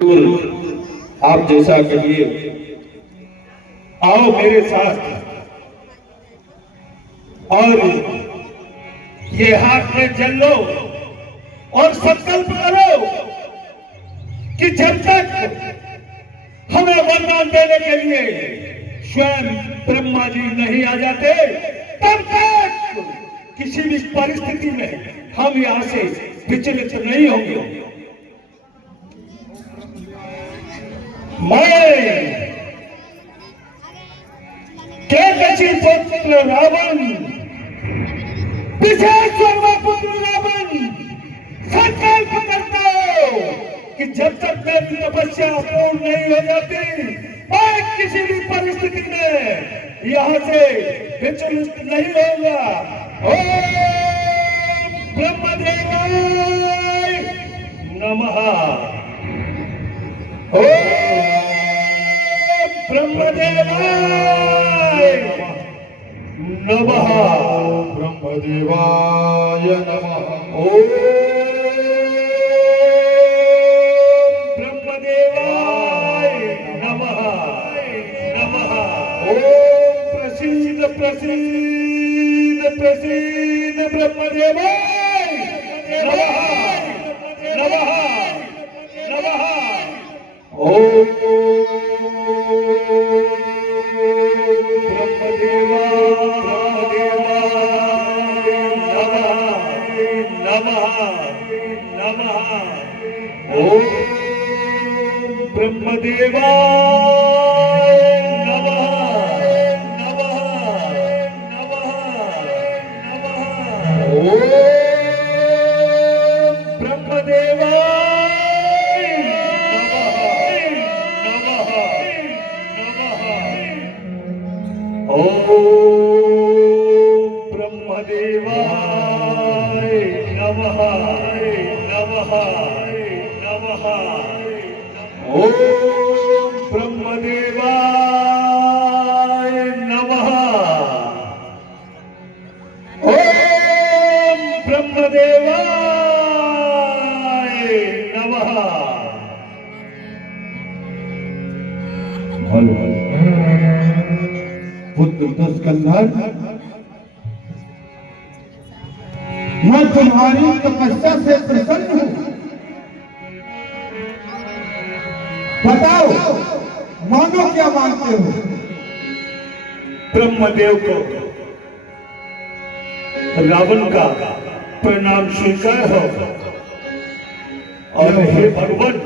आप जैसा कहिए। आओ मेरे साथ और ये हाथ में जल लो और संकल्प करो कि जब तक हमें वरदान देने के लिए स्वयं ब्रह्मा जी नहीं आ जाते तब तक किसी भी परिस्थिति में हम यहाँ से विचलित नहीं होंगे। मैं केकसी पुत्र रावण, विशेष पुत्र रावण संकल्प करता हूं कि जब तक मेरी तपस्या पूर्ण नहीं हो जाती मैं किसी भी परिस्थिति में यहाँ से विचलित नहीं होगा। ओम ब्रह्मदेवाय नमः। ओम ब्रह्मदेवाय नमः। ब्रह्मदेवाय नमः। ओम ब्रह्मदेवाय नमः नमः। ओम प्रसीद प्रसीद प्रसीद ब्रह्मदेवाय नमः नमः नमः। ओम ब्रह्मदेवाय नमः नमः नमः। ओम ब्रह्मदेवाय नमः नमः नमः। ओम ब्रह्मदेवाय नमः नमः नमः। ओम ब्रह्मदेवाय नमः। ओम ब्रह्मदेवाय नमः। पुत्र दुष्कंधर, मैं तुम्हारी तपस्या से प्रसन्न हूँ। बताओ, मानो क्या मानते हो? ब्रह्मदेव को रावण का प्रणाम स्वीकार हो और हे भगवान,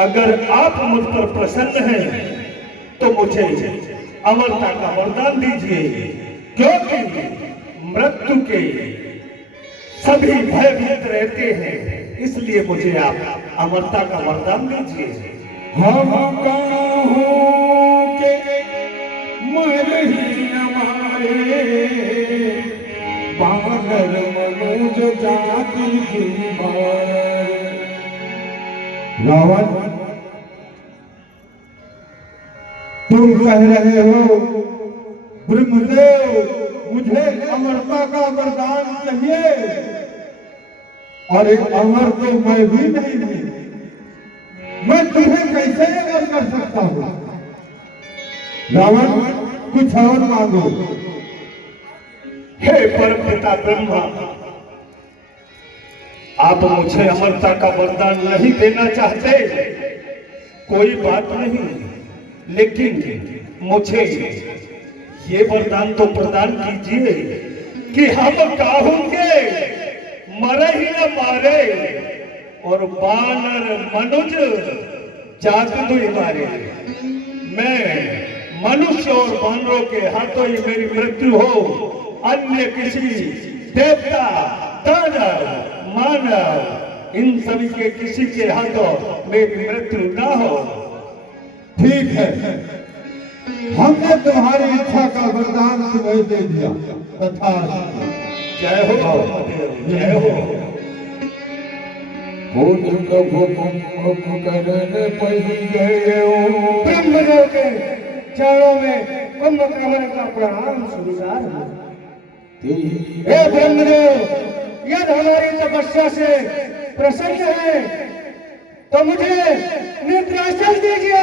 अगर आप मुझ पर प्रसन्न हैं तो मुझे अमरता का वरदान दीजिए, क्योंकि मृत्यु के सभी भयभीत रहते हैं, इसलिए मुझे आप अमरता का वरदान दीजिए। हम कहूँ के मर ही न मारे, बानर मनुज जाति की मार। रावण, तुम कह रहे हो ब्रह्मदेव मुझे अमरता का वरदान चाहिए, अरे अमर तो मैं भी नहीं हूं, मैं तुम्हें कैसे अमर कर सकता हूं? रावण, कुछ और मांगो। हे परमपिता ब्रह्मा, आप मुझे अमरता का वरदान नहीं देना चाहते, कोई बात नहीं, लेकिन मुझे ये वरदान तो प्रदान कीजिए कि हम काहूंगे मरे ही न मारे और बानर मनुज जादू ही मारे। मैं मनुष्य और बानरों के हाथों ही मेरी मृत्यु हो, अन्य किसी देवता दानव मानव इन सभी के किसी के हाथों मेरी मृत्यु ना हो। ठीक है, हमने तुम्हारी इच्छा का वरदान तुम्हें दे दिया। तथा जय हो जय हो। ब्रह्मदेव के चरणों में कुंभ कमल का प्रणाम स्वीकार। हे ब्रह्मदेव, यदि हमारी तपस्या से प्रसन्न है तो मुझे निर्देशन दीजिए।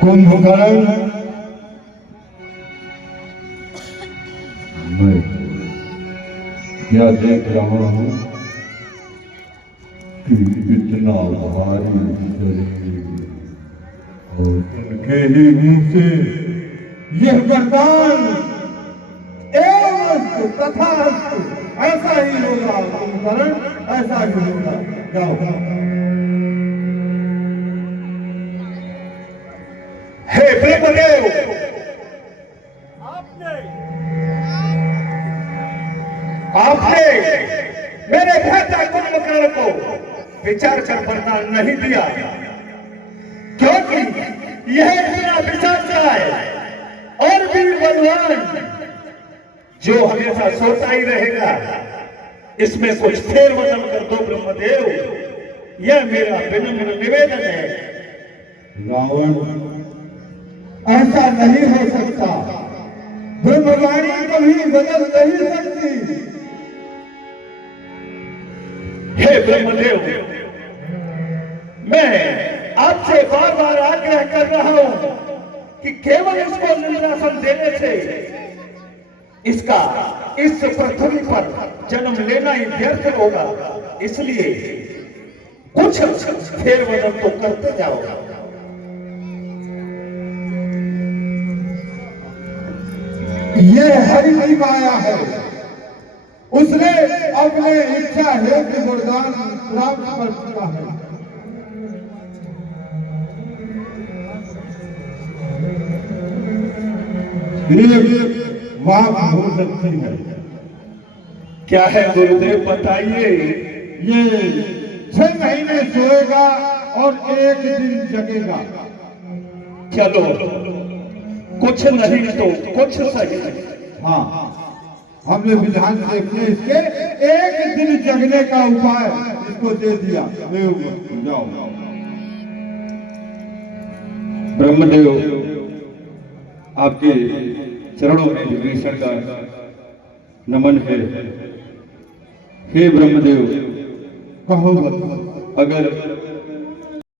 कुंभकर्ण, मैं क्या देख रहा हूं कि इतना भारी शरीर और उनके ही मुंह से यह वरदान एवं तथास्तु, ऐसा ही होगा कुंभकर्ण, ऐसा ही होगा। जाओ। हे ब्रह्मदेव, आपने मेरे भ्राता कुंभकर्ण को विचार कर वरदान नहीं दिया, क्योंकि यह इतना विचार और वीर बलवान जो हमेशा सोता ही रहेगा। इसमें कुछ फेरबदल कर दो ब्रह्मदेव, यह मेरा विनम्र निवेदन है। रावण, ऐसा नहीं हो सकता। ब्रह्मवाणी कभी बदल नहीं सकती। हे ब्रह्मदेव, मैं आपसे बार बार आग्रह कर रहा हूं कि केवल इसको निंद्रासन देने से इसका इस पृथ्वी पर जन्म लेना ही व्यर्थ होगा। इसलिए कुछ फेरबदल तो करते जाओ। यह हरि की माया है। उसने अपने इच्छा हेतु वरदान प्राप्त कर चुका है। एक बात हो सकती है। क्या है गुरुदेव, बताइए। ये 6 महीने सोएगा और 1 दिन जगेगा। चलो, कुछ नहीं तो कुछ सही। हाँ, हमने विधान देखने इसके 1 दिन जगने का उपाय इसको दे दिया। जाओ। ब्रह्मदेव, आपके चरणों में विभीषण का नमन है। हे ब्रह्मदेव, कहो। अगर